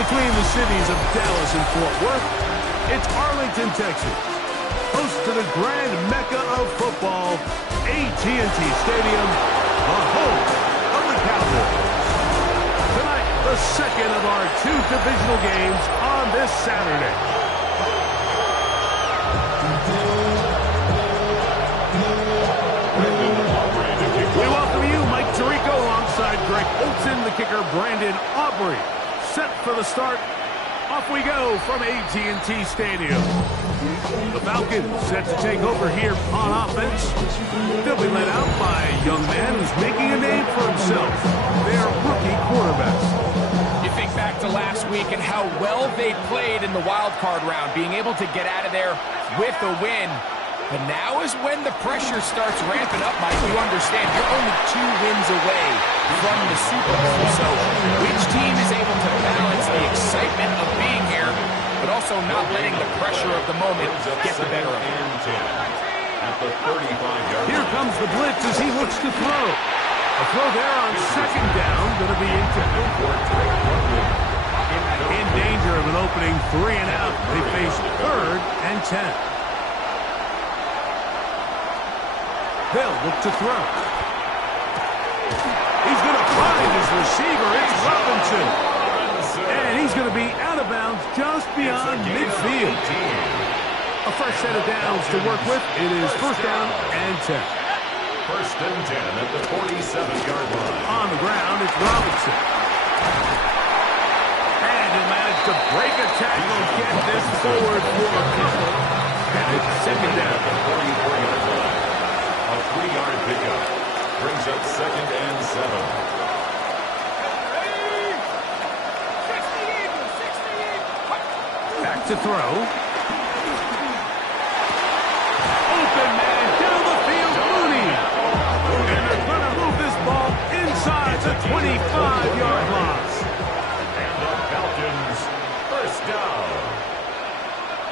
between the cities of Dallas and Fort Worth, it's Arlington, Texas, host to the grand mecca of football, AT&T Stadium, the home of the Cowboys. Tonight, the second of our two divisional games on this Saturday. We welcome you, Mike Tirico, alongside Greg Olson, the kicker, Brandon Aubrey. Set for the start. Off we go from AT&T Stadium. The Falcons set to take over here on offense. They'll be led out by a young man who's making a name for himself. Their rookie quarterback. You think back to last week and how well they played in the wild card round, being able to get out of there with a win. But now is when the pressure starts ramping up, Mike. You understand you're only 2 wins away from the Super Bowl. So which team is able to balance the excitement of being here, but also not letting the pressure of the moment get the better of him? Here comes the blitz as he looks to throw. A throw there on second down, going to be incomplete. In danger of an opening 3 and out. They face 3rd and 10. They'll look to throw. He's going to find his receiver. It's Robinson. And he's going to be out of bounds just beyond midfield. A fresh set of downs to work with. It is 1st down and 10. 1st and 10 at the 47-yard line. On the ground, it's Robinson. And he'll manage to break a tackle, get this forward for a couple. And it's 2nd down. A 3-yard pickup brings up 2nd and 7. Back to throw. Open man down the field, Mooney. And they're going to move this ball inside the 25-yard line. And the Falcons, 1st down.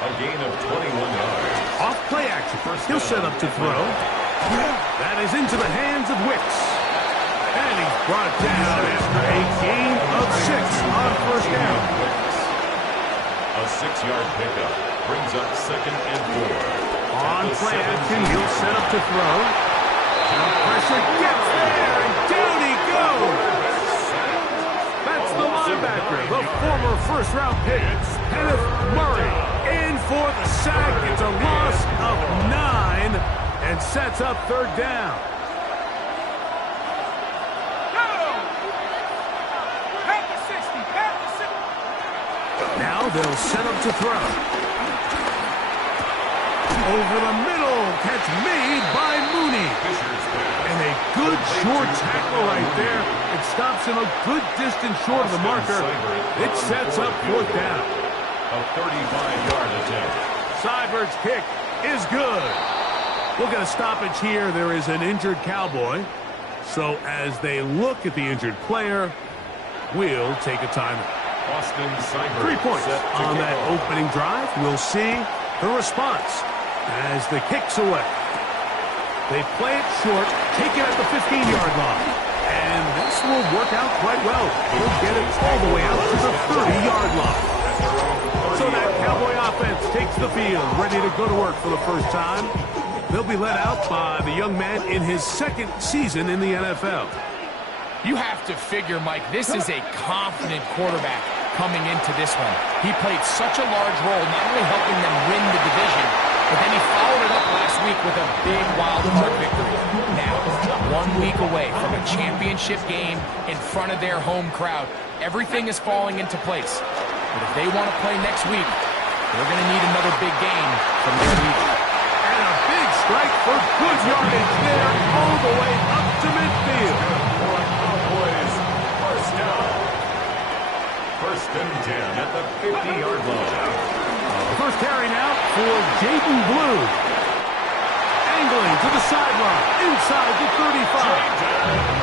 A gain of 21 yards. Off play action. He'll set up to throw. That is into the hands of Wicks. And he's brought down after a gain of 6 on 1st down. A 6-yard pickup brings up 2nd and 4. On play action, he'll set up to throw. Pressure gets there, and down he goes. That's the linebacker, the former 1st-round pick, Kenneth Murray, in for the sack. It's a loss of 9. And sets up 3rd down. Now they'll set up to throw. Over the middle, catch made by Mooney. And a good short tackle right there. It stops him a good distance short of the marker. It sets up 4th down. A 35-yard attempt. Seibert's kick is good. We'll get a stoppage here. There is an injured Cowboy. So as they look at the injured player, we'll take a timeout. 3 points on that opening drive. We'll see the response as the kick's away. They play it short, take it at the 15-yard line. And this will work out quite well. He'll get it all the way out to the 30-yard line. So that Cowboy offense takes the field, ready to go to work for the first time. They'll be led out by the young man in his 2nd season in the NFL. You have to figure, Mike, this is a confident quarterback coming into this one. He played such a large role, not only helping them win the division, but then he followed it up last week with a big wild card victory. Now, 1 week away from a championship game in front of their home crowd. Everything is falling into place. But if they want to play next week, they're going to need another big game from their leader. And a big strike for good yardage there all the way up to midfield. Cowboys, 1st down. 1st and 10 at the 50-yard line. First carry now for Jaden Blue. Angling to the sideline, inside the 35.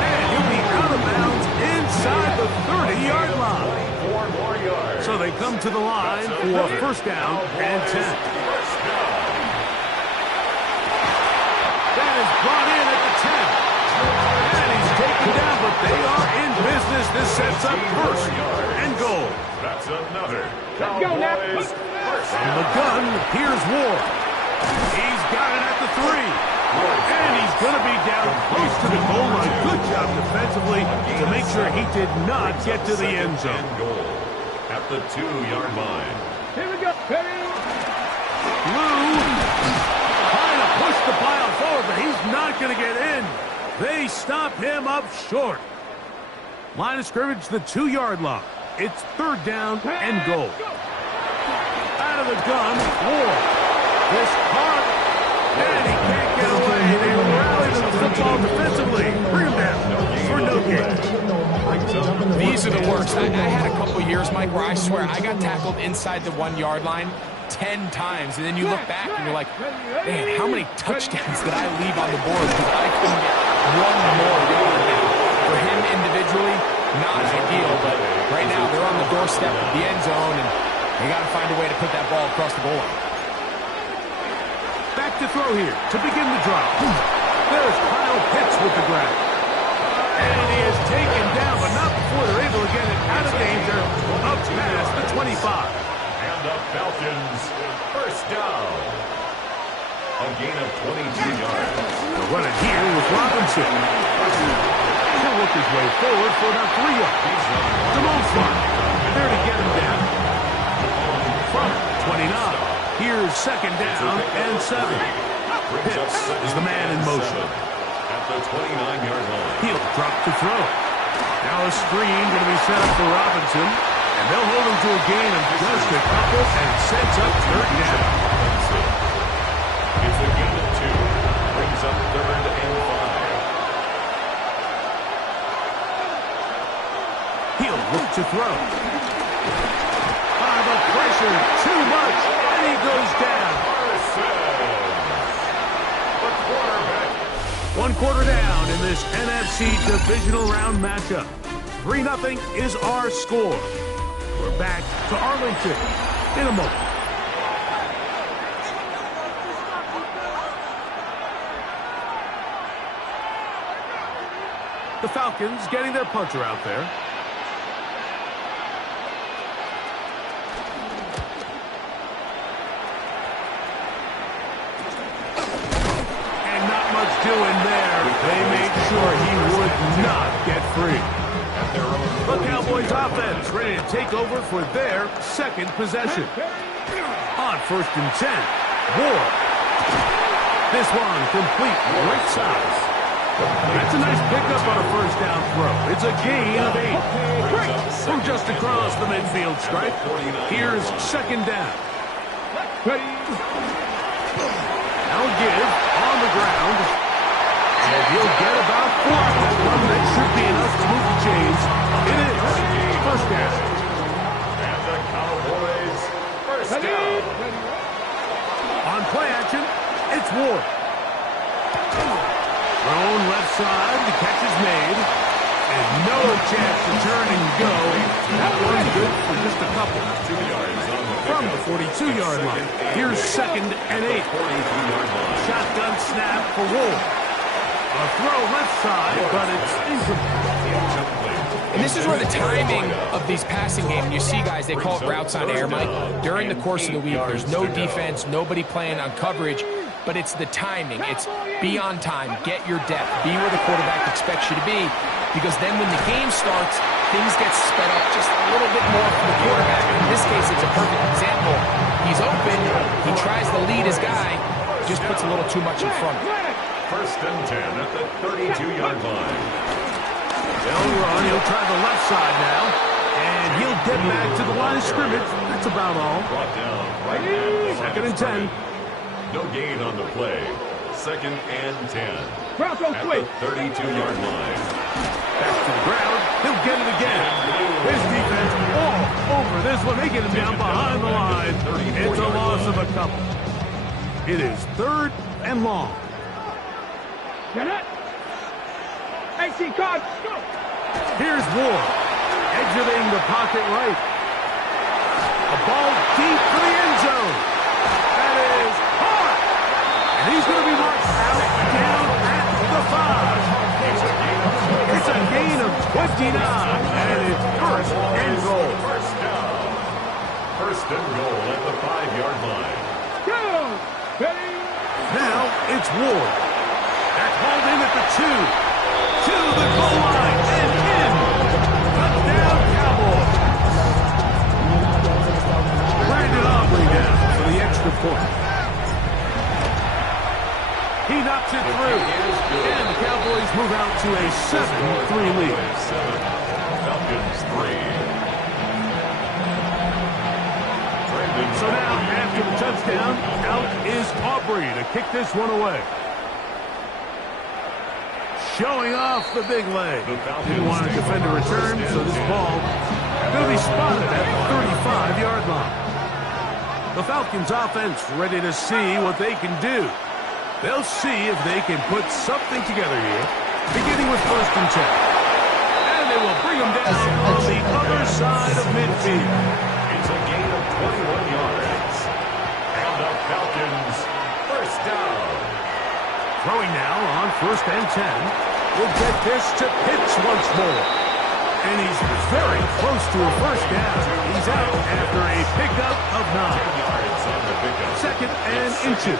And he'll be out of bounds inside the 30-yard line. 4 more yards. So they come to the line for 1st down and 10. That is brought in at the 10. And he's taken down, but they are in business. This sets up 1st and goal. That's a another. Cowboys first From down. the gun, here's Ward. He's got it at the 3. And he's going to be down close to the goal line. Good job defensively to make sure he did not get to the end zone. Goal at the 2-yard line. Here we go. Lou trying to push the pile forward, but he's not going to get in. They stop him up short. Line of scrimmage, the 2-yard line. It's 3rd down and goal. Out of the gun, Ward. This caught, and he can't get away. They rally to the football defensively. Bring him down for no gain. These are the worst. I had a couple years, Mike, where I swear I got tackled inside the 1-yard line 10 times, and then you look back and you're like, man, how many touchdowns did I leave on the board because I couldn't get one more yard now. For him individually, not ideal, but right now they're on the doorstep of the end zone, and they got to find a way to put that ball across the goal line. Back to throw here to begin the drive. There's Kyle Pitts with the grab. And he is taken down, but not before they're able to get it out of danger up past the 25. And the Falcons first down. A gain of 22 yards. They're running here with Robinson. He'll work his way forward for about 3 yards. DeMonfort there to get him down. From 29. Here's 2nd down and 7. Pitts is the man in motion. At the 29-yard line. He'll drop to throw. Now a screen going to be set up for Robinson. And they'll hold him to a gain of just a couple and sets up 3rd down. It's a gain of 2. Brings up 3rd and 5. He'll look to throw. The pressure, too much, and he goes down. The quarterback. 1 quarter down in this NFC divisional round matchup. 3-0 is our score. We're back to Arlington in a moment. The Falcons getting their punter out there. Doing there, they made sure he would not get free. The Cowboys offense ready to take over for their 2nd possession. On 1st and 10, Ward. This one complete right side. That's a nice pickup on a 1st down throw. It's a gain of 8. From just across the midfield stripe. Here's 2nd down. Now give on the ground. And he'll get about 4 on that one. That should be enough to move the chains. It is 1st down. And the Cowboys first down. On play action, it's Ward. Thrown left side, the catch is made. And no chance to turn and go. That one's good for just a couple. 2 yards on the From the 42-yard line. Here's 2nd and 8. 43-yard line. Shotgun snap for Ward. A throw left side, but it's incomplete. And this is where the timing of these passing games, you see guys, they call it routes on air, Mike. During the course of the week, there's no defense, nobody playing on coverage, but it's the timing. It's be on time, get your depth, be where the quarterback expects you to be, because then when the game starts, things get sped up just a little bit more for the quarterback. In this case, it's a perfect example. He's open, he tries to lead his guy, just puts a little too much in front of him. 1st and 10 at the 32-yard line. They'll run. He'll try the left side now. And he'll get back to the line of scrimmage. That's about all. Brought down right at 2nd and 10. No gain on the play. 2nd and 10. Cross on At quick. the 32-yard line. Back to the ground. He'll get it again. His defense all over this one. They get him down behind the line. It's a loss of a couple. It is 3rd and long. Get it. AC card. Go. Here's Ward. Exiting the pocket right. A ball deep for the end zone. That is hard. And he's going to be marked out down at the 5. It's a gain of 29. And it's 1st and goal. First down. First and goal at the 5-yard line. Go! Ready? Now it's Ward. That's hauled in at the 2. To the goal line and in. Touchdown, Cowboys. Brandon Aubrey down for the extra point. He knocks it through. And the Cowboys move out to a 7-3 lead. 7, Falcons 3. So now, after the touchdown, out is Aubrey to kick this one away. Showing off the big leg. Didn't want to defend a return, so this ball going to be spotted at the 35-yard line. The Falcons offense ready to see what they can do. They'll see if they can put something together here, beginning with 1st and 10. And they will bring them down on the other side of midfield. It's a gain of 21 yards. And the Falcons, first down. Throwing now on 1st and 10. We'll get this to Pitts once more. And he's very close to a first down. He's out after a pickup of 9. Yards on the pickup. 2nd and inches.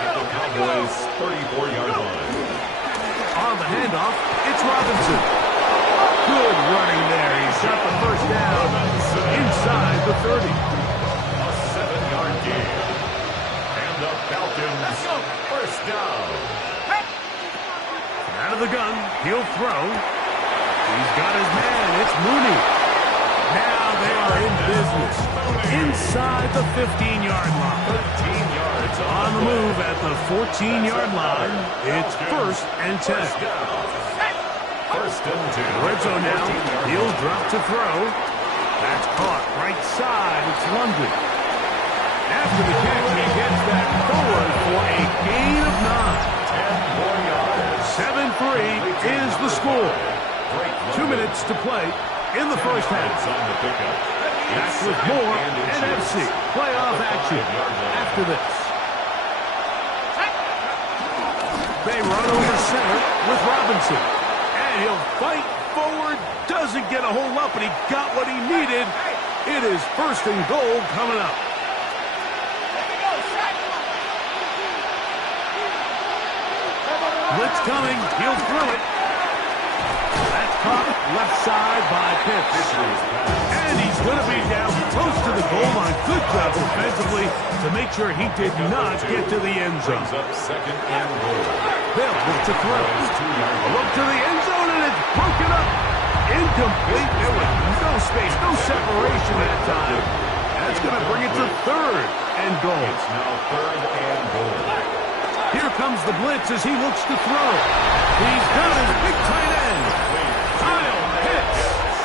At the Cowboys' 34-yard line. On the handoff, it's Robinson. Good running there. He's got the first down inside the 30. A 7-yard gain. And the Falcons, first down. Out of the gun, he'll throw. He's got his man. It's Mooney. Now they are in business. Inside the 15-yard line. 13 yards On the move at the 14-yard line. It's 1st and 10. First and 10. Red zone now. He'll drop to throw. That's caught right side. It's London. After the catch, he gets that forward for a gain of 9. 10 more yards. 7-3 is the score. 2 minutes to play in the first half. On the pickup. Back with more NFC playoff action after this. They run over center with Robinson. And he'll fight forward. Doesn't get a hold up, but he got what he needed. It is 1st and goal coming up. Blitz coming. He'll throw it. That's caught left side by Pitts. And he's going to be down close to the goal line. Good job defensively to make sure he did not get to the end zone. Up 2nd and goal. Bill with to throw. A look to the end zone, and it's broken up. Incomplete. There was no space, no separation that time. That's going to bring it to 3rd and goal. It's now 3rd and goal. Here comes the blitz as he looks to throw. He's got his big tight end. Kyle Pitts.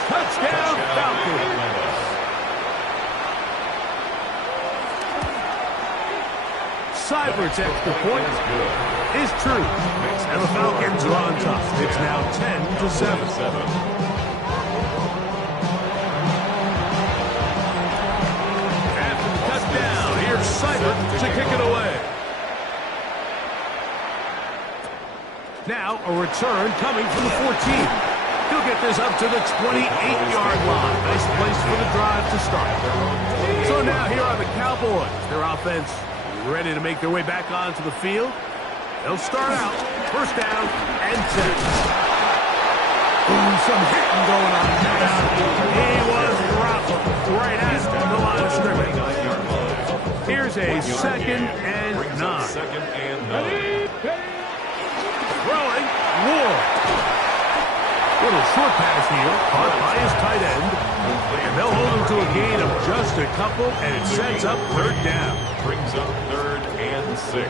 Touchdown, Falcons. Seibert's extra point is true. And the Falcons are on top. It's now 10-7. After the touchdown, here's Seibert to kick it away. Now a return coming from the 14. He'll get this up to the 28-yard line. Nice place for the drive to start. So now here are the Cowboys. Their offense ready to make their way back onto the field. They'll start out. First down and 10. Ooh, some hitting going on now. He was dropped right at the line of scrimmage. Here's a 2nd and 9. 2nd and 9. Throwing, Ward. Little short pass here, caught by his tight end. And they'll hold him to a gain of just a couple, and it sets up 3rd down. Brings up 3rd and 6.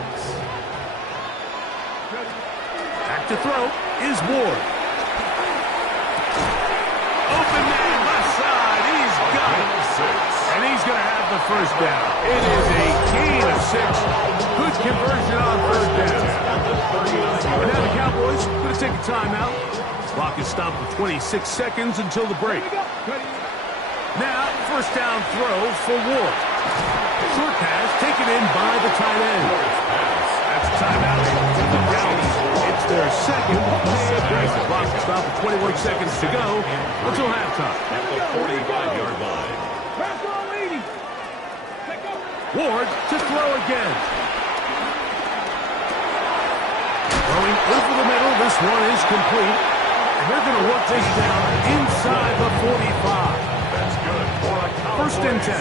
Back to throw is Ward. Open man left side. He's got it. And he's going to have the first down. It is a gain of 6. Good conversion on 3rd down. And now the Cowboys going to take a timeout. Clock is stopped for 26 seconds until the break. Now, first down throw for Ward. Short pass taken in by the tight end. That's a timeout for the Browns. It's their 2nd break. The clock is stopped for 21 seconds to go until halftime. At the 45-yard line. Ward to throw again. Throwing over the middle. This one is complete. And they're going to work this down inside the 45. That's good for a First and 10.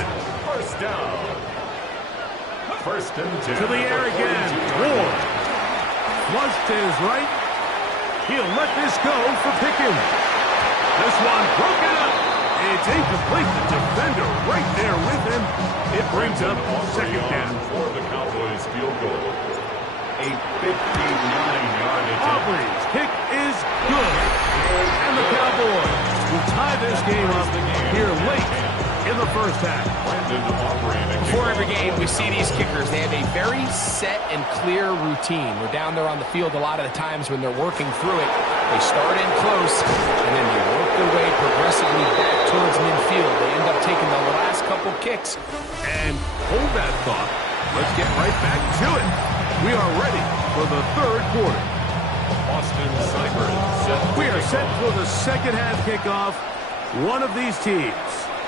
First down. First and 10. To the air again. Ward. Flush to his right. He'll let this go for Pickens. This one broken up. It's incomplete. The defender right there with him. It brings up second down. For the Cowboys field goal. A 59-yard attempt. Aubrey's kick is good. And the Cowboys will tie this game up here late in the first half. Before every game, we see these kickers. They have a very set and clear routine. We're down there on the field a lot of the times when they're working through it. They start in close, and then they work their way progressively back towards midfield. They end up taking the last couple kicks. And hold that thought. Let's get right back to it. We are ready for the third quarter. Austin Cyber set. We are set for the second half kickoff. One of these teams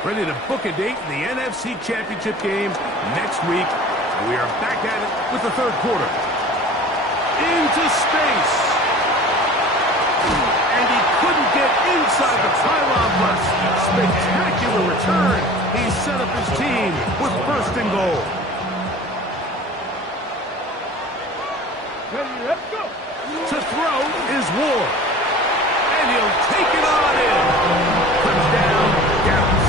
ready to book a date in the NFC Championship game next week. We are back at it with the third quarter. Into space. And he couldn't get inside the pylon, but spectacular return. He set up his team with first and goal. Ready, let's go. To throw is Ward. And he'll take it on in. Touchdown, Dallas.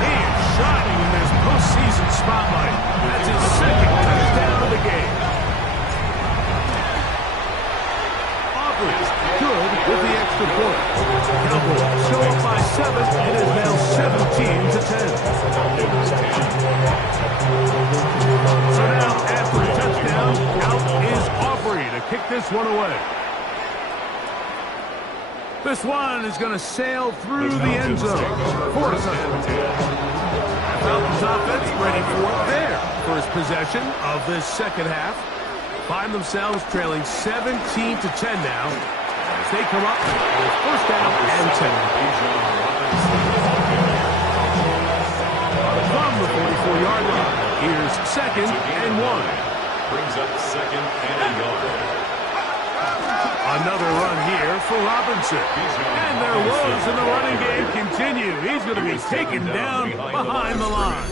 He is shining in this postseason spotlight. That's his second touchdown of the game. Aubrey good with the extra point. Cowboys still up by 7. It is now 17-10. So now, after the touchdown, out is Aubrey to kick this one away. This one is going to sail through the end zone for a touchdown. Falcons offense ready for their first possession of this second half. Find themselves trailing 17-10 now as they come up with first down and 10. From the 44-yard line, here's second and 1. Brings up second and a yard. Another run here for Robinson. And their woes in the running game continue. He's going to be taken down behind the line.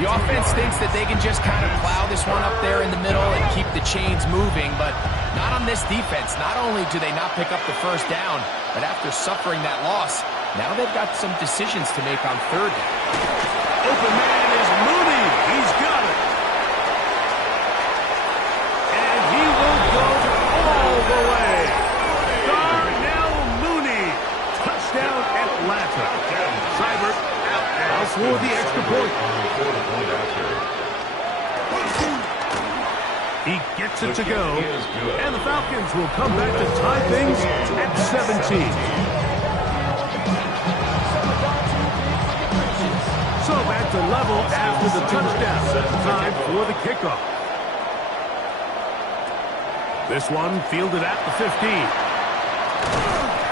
The offense thinks that they can just kind of plow this one up there in the middle and keep the chains moving, but not on this defense. Not only do they not pick up the first down, but after suffering that loss, now they've got some decisions to make on third down. Open man is Mooney. He's got it. And he will go all the way. Darnell Mooney. Touchdown Atlanta. Seibert out now for the extra point. He gets it to go. And the Falcons will come back to tie things at 17. So back to level after the touchdown. Time for the kickoff. This one fielded at the 15.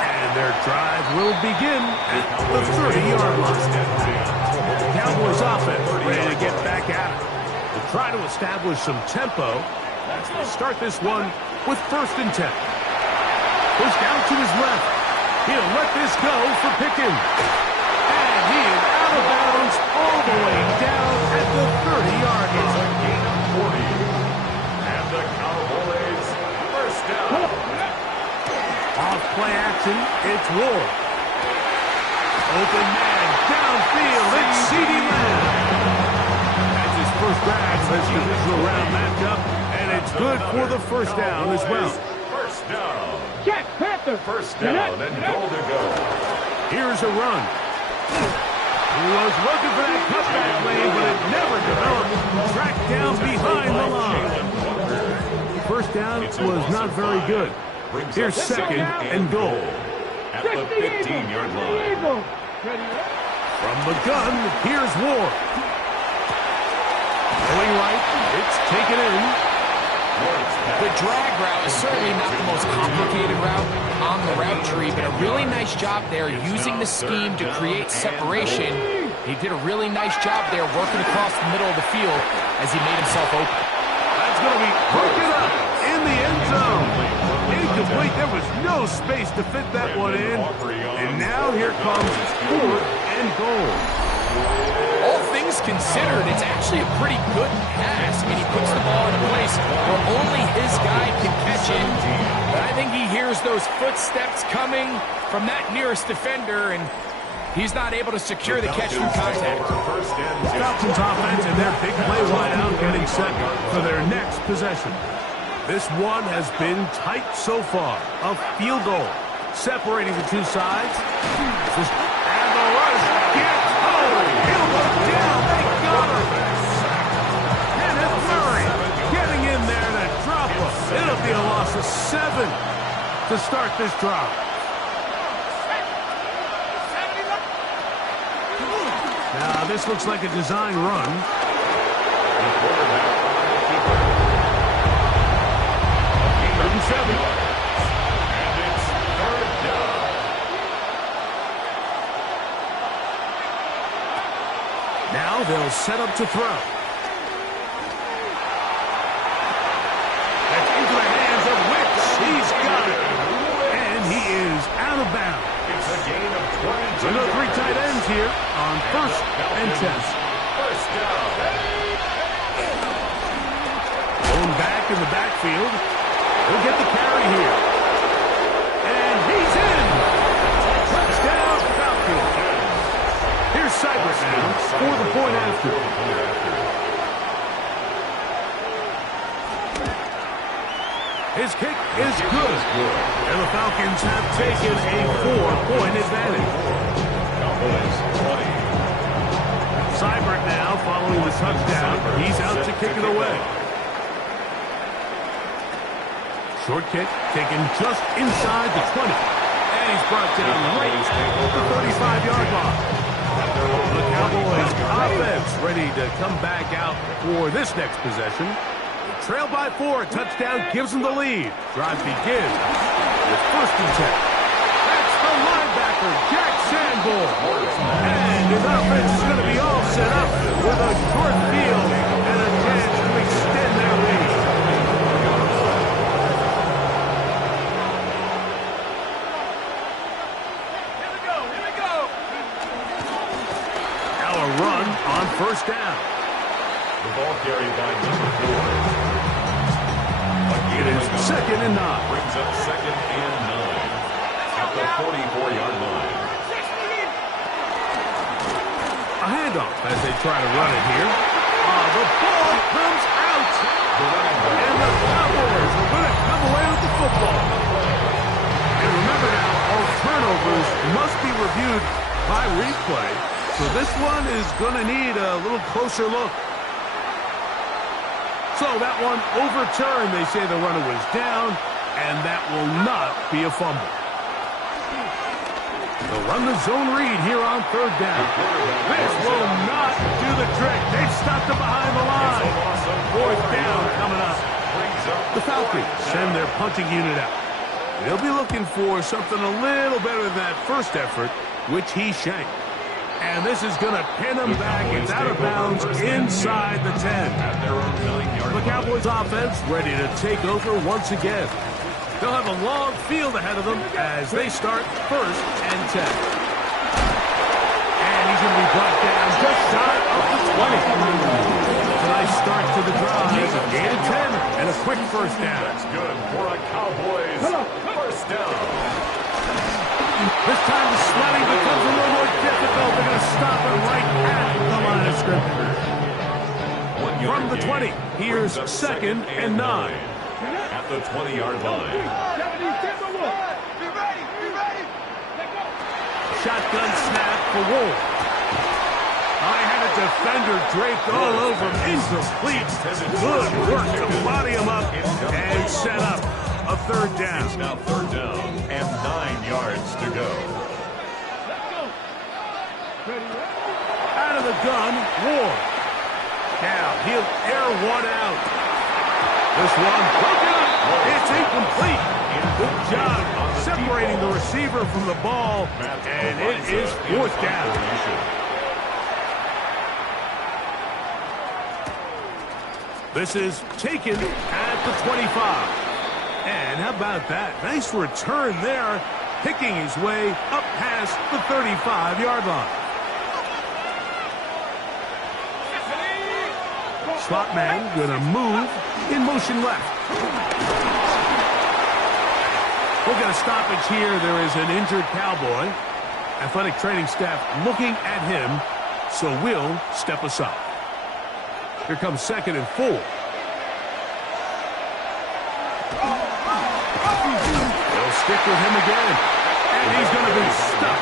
And their drive will begin at the 30-yard line. Cowboys offense ready to get back at it. To try to establish some tempo as they start this one with first and 10. Goes down to his left. He'll let this go for Pickens. And he is out of bounds all the way down at the 30-yard line. And the Cowboys first down. Off play action, it's Ward. Open man, downfield, it's CeeDee Lamb. That's his first grab, that's the divisional round matchup, and it's good for the first down as well. First down. Jack Panther. First down and goal to go. Here's a run. He was looking for that cutback lane, but it never developed. Tracked down behind the line. First down was not very good. Here's second and goal. At the 15-yard line. From the gun, here's Ward. Going right, it's taken in. The drag route is certainly not the most complicated route on the route tree, but a really nice job there using the scheme to create separation He did a really nice job there working across the middle of the field as he made himself open. That's going to be broken up in the end zone. Incomplete. There was no space to fit that one in. And now here comes 4th and goal. All things considered, it's actually a pretty good pass. I mean, he puts the ball in a place where only his guy can catch it. But I think he hears those footsteps coming from that nearest defender, and he's not able to secure the catch through contact. Falcons offense and their big play wideout getting set for their next possession. This one has been tight so far. A field goal separating the two sides. And the rush gets home. He'll go down. They got him. Kenneth Murray getting in there to drop him. It'll be a loss of 7 to start this drive. Now, this looks like a design run. Third and 7. And it's 3rd down. Now they'll set up to throw. That's into the hands of Wicks. He's got it. And he is out of bounds. It's a gain of 22. So no 3 tight ends here on 1st and 10. First down. Going back in the backfield. He'll get the carry here. And he's in. Touchdown, Falcons. Here's Cybert now for the point after. His kick is good. And the Falcons have taken a 4-point advantage. Cowboys 20. Cybert now following the touchdown. He's out to kick it away. Short kick taken just inside the 20. And he's brought down right at the 35-yard line. The Cowboys offense ready to come back out for this next possession. They trail by 4. Touchdown gives them the lead. Drive begins with 1st and 10. That's the linebacker, Jack Sanborn. And his offense is going to be all set up with a short field and a chance to extend their lead. Now a run on 1st down. The ball carried by number 4. It is 2nd and 9. Brings up 2nd and 9 at the 44-yard line. A handoff as they try to run it here. The ball comes out. And the Cowboys are going to come away with the football. And remember now, all turnovers must be reviewed by replay. So this one is going to need a little closer look. So that one overturned. They say the runner was down, and that will not be a fumble. They'll run the zone read here on 3rd down. This will not do the trick. They've stopped it behind the line. 4th down coming up. The Falcons send their punting unit out. They'll be looking for something a little better than that first effort, which he shanked. And this is going to pin him back. It's out of bounds inside the 10. The Cowboys offense ready to take over once again. They'll have a long field ahead of them as they start 1st and 10. And he's going to be brought down just shy of the 20. It's a nice start to the drive. A gain of 10 and a quick 1st down. That's good for a Cowboys 1st down. This time the sledding becomes a little more difficult. They're going to stop him right at the line of scrimmage. From the 20, here's 2nd and 9. At the 20-yard line. Shotgun snap for Wolf. I had a defender draped all over him. Incomplete. Good work to body him up and set up a 3rd down. It's now 3rd down and 9 yards to go. Out of the gun, Ward. Now he'll air one out. This one broken up. It's incomplete. Good job separating the receiver from the ball, and it is 4th down. This is taken at the 25. And how about that? Nice return there, picking his way up past the 35-yard line. Slot man going to move in motion left. We'll get a stoppage here. There is an injured Cowboy. Athletic training staff looking at him, so we'll step aside. Here comes 2nd and 4. They'll stick with him again. And he's going to be stuck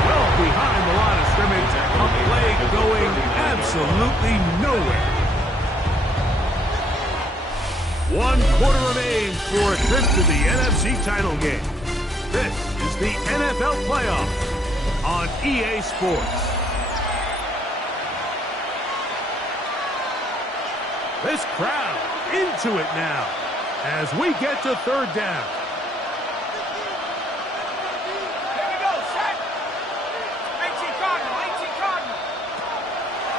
well behind the line of scrimmage. A play going absolutely nowhere. 1 quarter remains for a trip to the NFC title game. This is the NFL playoffs on EA Sports. This crowd into it now as we get to 3rd down. Here we go, set. 18 Cardinal.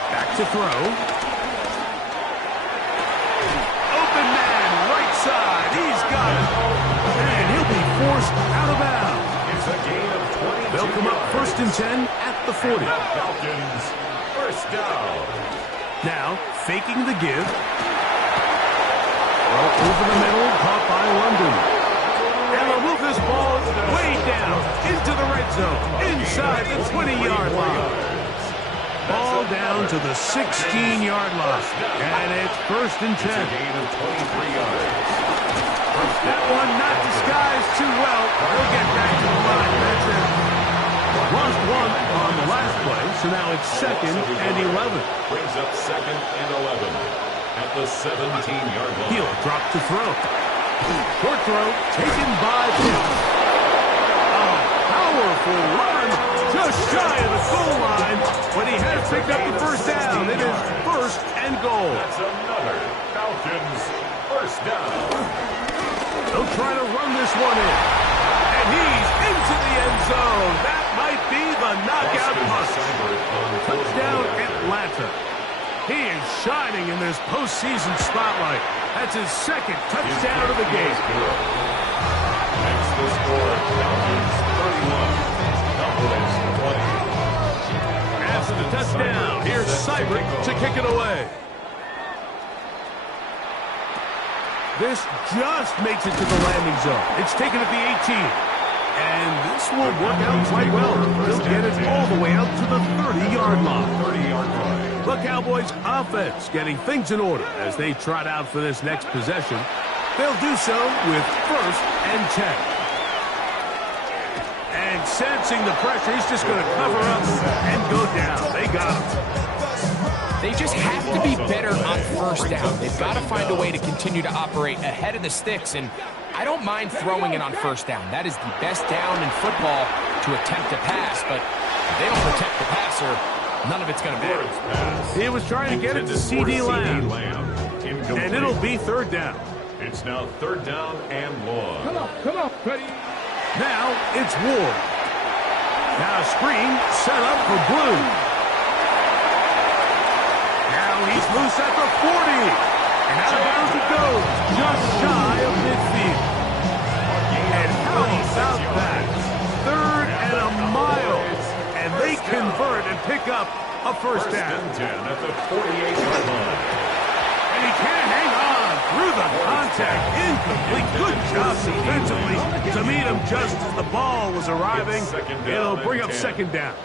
Back to throw. Open man, right side. He's got it. And he'll be forced out of bounds. It's a gain of 22. They'll come up 1st and 10 at the 40. Falcons, 1st down. Now, faking the give. Well, over the middle, caught by London. And they'll move this ball way down into the red zone, inside the 20-yard line. Ball down to the 16-yard line. And it's 1st and 10. It's a gain of 23 yards. That one not disguised too well. He'll get back to the line. That's it. Lost 1 on the last play, so now it's 2nd and 11. Brings up 2nd and 11 at the 17-yard line. He'll drop to throw. Short throw taken by Pitt. A powerful run just shy of the goal line, but he has picked up the 1st down. It is 1st and goal. That's another Falcons 1st down. They'll try to run this one in. And he's into the end zone. That might be the knockout punch. Touchdown, Atlanta. He is shining in this postseason spotlight. That's his 2nd touchdown of the game. Next the score, Falcons 31, Cowboys 20. After the touchdown, here's Seibert to kick it away. This just makes it to the landing zone. It's taken at the 18. And this will work out quite well. They'll get it all the way out to the 30-yard line. 30-yard line. The Cowboys' offense getting things in order as they trot out for this next possession. They'll do so with 1st and 10. And sensing the pressure, he's just going to cover up and go down. They got him. They just have to be better on 1st down. They've got to find a way to continue to operate ahead of the sticks, and I don't mind throwing it on 1st down. That is the best down in football to attempt to pass, but if they don't protect the passer, none of it's going to matter. He was trying to get it to C.D. Lamb, and it'll be 3rd down. It's now 3rd down and long. Come on, Petty. Now it's Ward. Now screen set up for Blue. Now he's loose at the 40. And out of bounds it goes, just shy of midfield. And how about that? 3rd and a mile. And they convert and pick up a 1st down. 1st and 10 at the 48-yard line. And he can't hang on through the contact. Incomplete. Good job defensively to meet him just as the ball was arriving. It'll bring up 2nd down.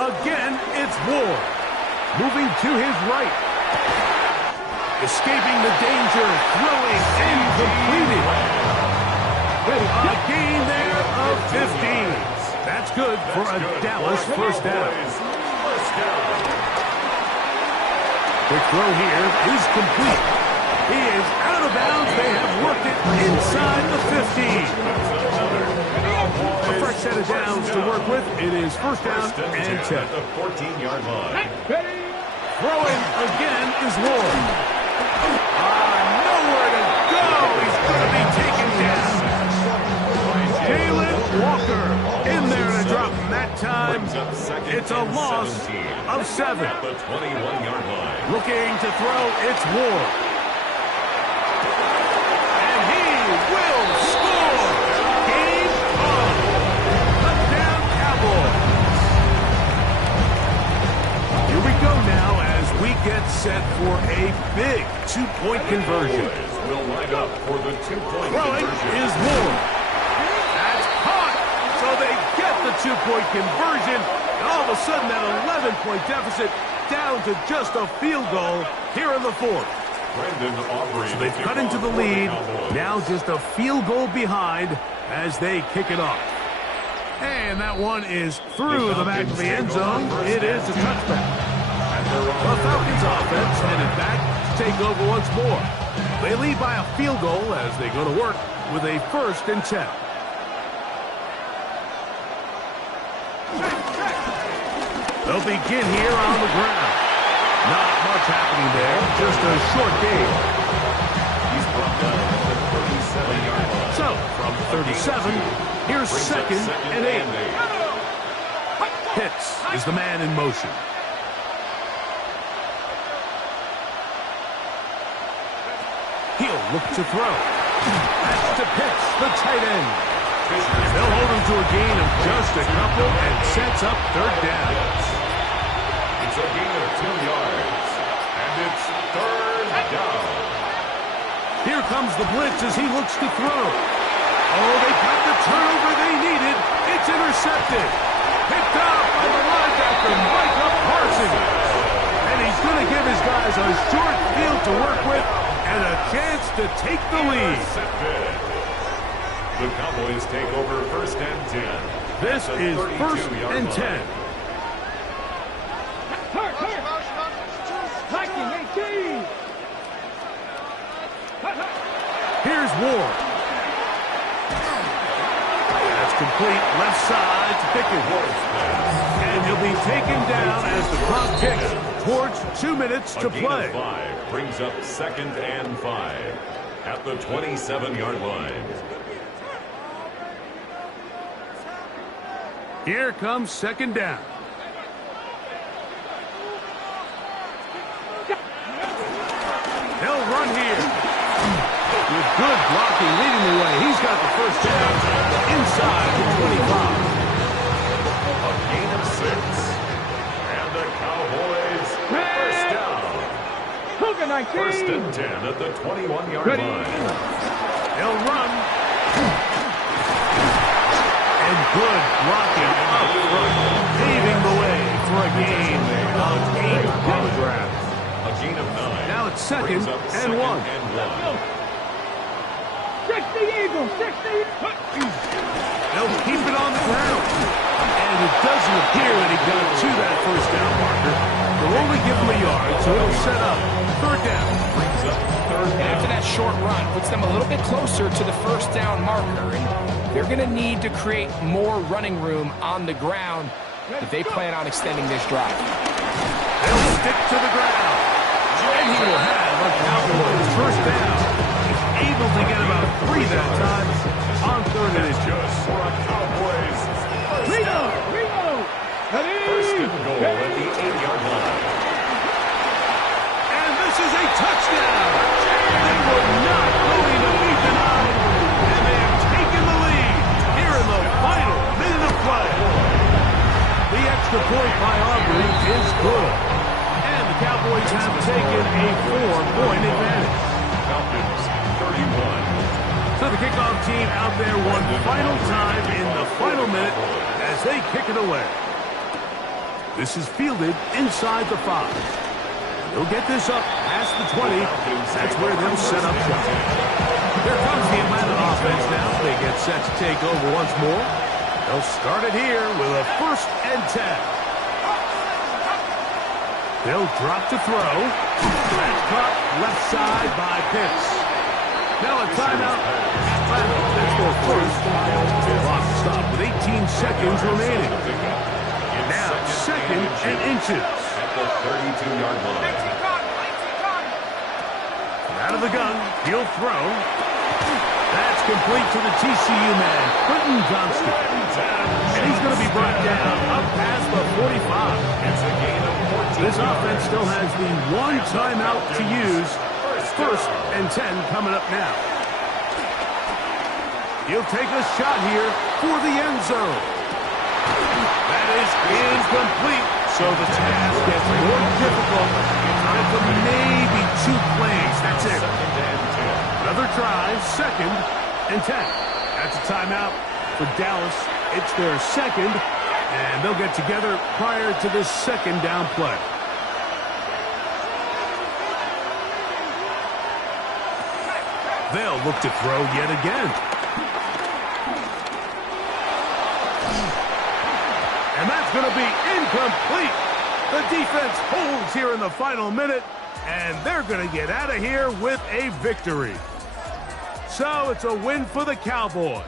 Again, it's Ward. Moving to his right. Escaping the danger. Throwing and completing. A gain there of 15. That's good for a Dallas 1st down. Quick throw here is complete. He is out of bounds. They have worked it inside the 15. A fresh set of downs to work with. It is 1st down and 10. At the 14-yard line. Throwing again is Ward. Nowhere to go. He's going to be taken down. Jalen Walker in there to drop that time, it's a loss of 7. At the 21-yard line. Looking to throw, it's Ward. And he will score! Game on! Touchdown Cowboys! Here we go now as we get set for a big 2-point conversion. Will line up for the 2-point Throwing conversion. is Ward. That's caught! So they get the 2-point conversion. And all of a sudden, that 11-point deficit down to just a field goal here in the 4th. So they've cut into the lead. Now just a field goal behind as they kick it off. And that one is through the back of the end zone. It is a touchback. The Falcons offense headed back to take over once more. They lead by a field goal as they go to work with a 1st and 10. They'll begin here on the ground. Not much happening there, just a short gain. He's brought down at the 37-yard line. So, from 37, here's 2nd and 8. Pitts is the man in motion. He'll look to throw. That's to Pitts, the tight end. They'll hold him to a gain of just a couple and sets up 3rd down. It's a gain of 2 yards. And it's 3rd down. Here comes the blitz as he looks to throw. Oh, they got the turnover they needed. It's intercepted. Picked up by the linebacker, Micah Parsons. And he's going to give his guys a short field to work with and a chance to take the lead. The Cowboys take over 1st and 10. This is 1st and 10. Here's Ward. That's complete left side to Pickens. And he'll be taken down as the clock ticks towards 2 minutes to play. A gain of 5 brings up 2nd and 5 at the 27-yard line. Here comes 2nd down. They'll run here. With good blocking leading the way. He's got the 1st down inside the 25. A gain of 6. And the Cowboys 1st down. 1st and 10 at the 21-yard line. They'll run. And good blocking up front, paving the way for a gain of 8 on the ground. A gain of 9. Now it's 2nd and 1. They'll keep it on the ground. And it doesn't appear that he got to that 1st down marker. They'll only give him a yard, so it'll set up 3rd down. After that short run, puts them a little bit closer to the 1st down marker. And they're going to need to create more running room on the ground if they plan on extending this drive. They'll stick to the ground. And he will have a Cowboys 1st down. He's able to get about 3 that time on 3rd and Just for a Cowboys 1st down. 1st and goal at the 8-yard line. And this is a touchdown. They were not going to be denied. And they have taken the lead here in the final minute of play. The extra point by Aubrey is good. And the Cowboys have taken a 4-point advantage. Falcons 31. So the kickoff team out there one final time in the final minute as they kick it away. This is fielded inside the 5. They'll get this up past the 20. That's where they'll set up shop. Here comes the Atlanta offense now. They get set to take over once more. They'll start it here with a 1st and 10. They'll drop to throw. That's caught left side by Pitts. Now a timeout. Atlanta, that's their 1st. Clock stop with 18 seconds remaining. Now 2nd and inches. At the 32-yard line. Out of the gun, he'll throw. That's complete to the TCU man, Quentin Johnston. And he's going to be brought down up past the 45. It's a gain of 14 This offense still has the one timeout to use. First and 10 coming up now. He'll take a shot here for the end zone. That is incomplete. So the task gets more difficult. Time for maybe 2 plays. That's it. Another try, 2nd and 10. That's a timeout for Dallas. It's their 2nd, and they'll get together prior to this 2nd down play. They'll look to throw yet again. And that's going to be incomplete. The defense holds here in the final minute, and they're going to get out of here with a victory. So it's a win for the Cowboys.